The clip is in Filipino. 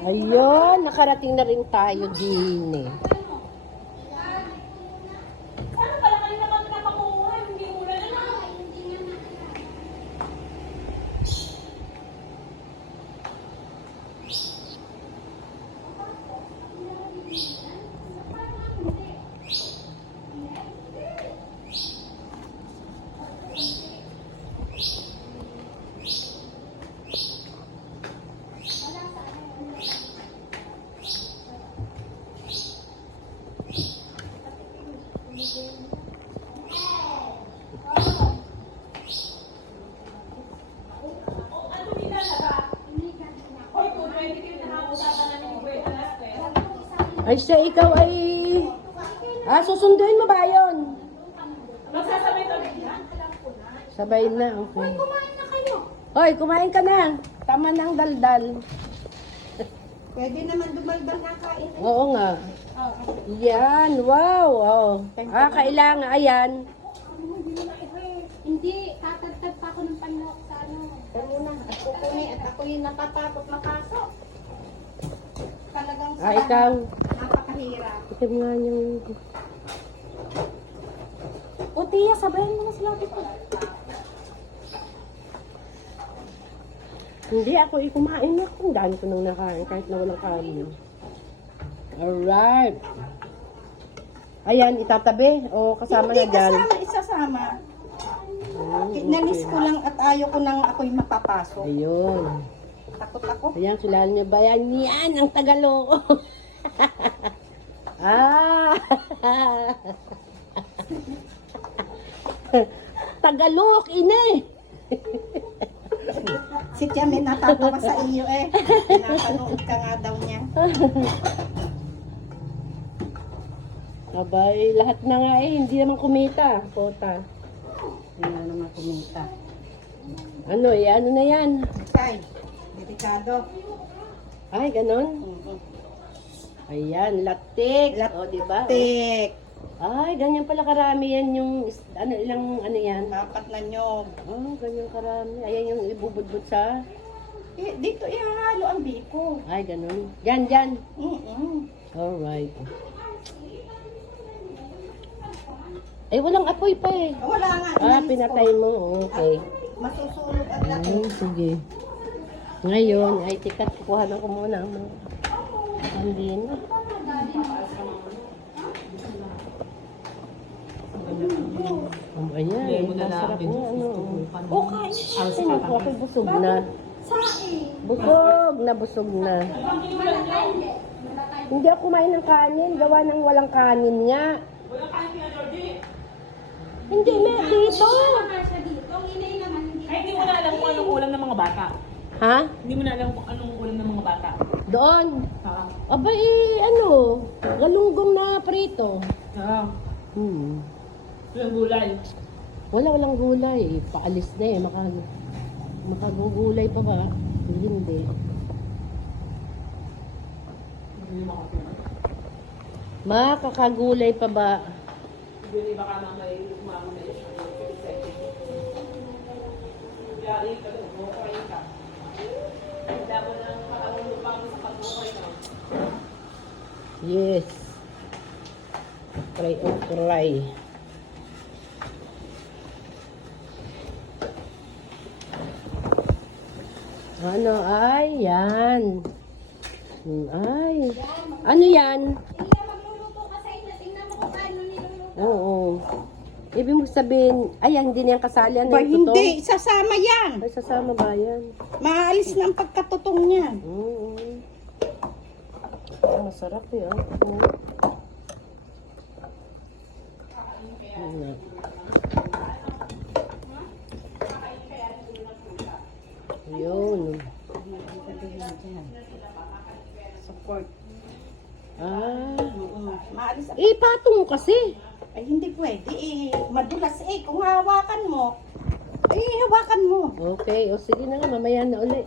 Ayun, nakarating na rin tayo din eh. Ay siya, ikaw ay... susunduin mo ba yun? Magsasabay kami na? Sabay na, okay. Hoy, kumain na kayo. Hoy, kumain ka na. Tama ng daldal. Pwede naman dumaldal na kain. Oo nga. Yan, wow. Oh. Kailangan, ayan. Hindi, tatagtag pa ako ng panlok sa ano. Pero na, at kukunin at ako yung natatakot makasok. Talagang sa Ikaw. napakahirap. Ito nga niyang... O Tia, sabayan mo na sila dito. Hindi, ako kumain na. Kung daan ko nang nakain kahit na walang kanin. Alright. Ayan, itatabi. O kasama na Hindi dyan. kasama, isasama. Nalis ko lang at ayaw ko nang ako'y mapapasok. Ayun. Takot ako. Ayan, kilala niyo ba yan? Yan ang Tagalog. Tagalog, ine. Si Tia may natatawa sa iyo eh. Pinapanood ka nga daw niya. Abay, lahat na nga eh. Hindi naman kumita. Kota. Hindi na naman kumita. Ano eh, ano na yan? Kay, delikado. Ay, ganon. Ayan, latik. O, diba? Tik. Ay, ganyan pala karami yan yung, ano, ilang, ano yan? Dapat na nyog. Oh, ganyan karami. Ayan yung ibubudbud sa, Dito ihalo ang biko. ay, ganon. Yan, yan. Alright. Eh, walang apoy pa eh. Wala nga. inalis Pinatay ko. mo. Okay. Masusunog ang laki. Sige. Ngayon, ay tikat, kukuha na ko muna ang mga andin. Ayan, masarap na ano. Okay. Sino ko ako busog na. Busog na. Hindi ako kumain ng kanin, gawa ng walang kanin nga. Hindi, may dito. Ay, hindi mo na alam kung anong ulam ng mga bata. Ha? Hindi mo na alam kung anong ulam ng mga bata. Doon. Ha? Aba galunggong na prito. Ha? Yung gulay. Walang gulay. Paalis na eh. Makagugulay pa ba? Hindi. Hindi mo ako. Makakagulay pa ba? Hindi baka na may umama na yun. Yari ka doon. Bukay ka. Hindi mo nang makalulupang sa pagbukay ka. Yes. Try o try. Ano ay yan? Ay. Ano yan? Magluluto ka sa inyo. Tingnan mo kung paano niluluto. Oo. Ibig mo sabihin, ayan, hindi niyan kasali. Ano Ba, yung tutong? hindi. Isasama yan. Ay, sasama ba yan? Maalis na ang pagkatutong niyan. Oo. Masarap eh. Yun. Support. Maalis ang... Patong mo kasi. Ay, hindi pwede eh. Madulas eh. Kung hawakan mo, hawakan mo. Okay, o sige na nga, mamaya na ulit.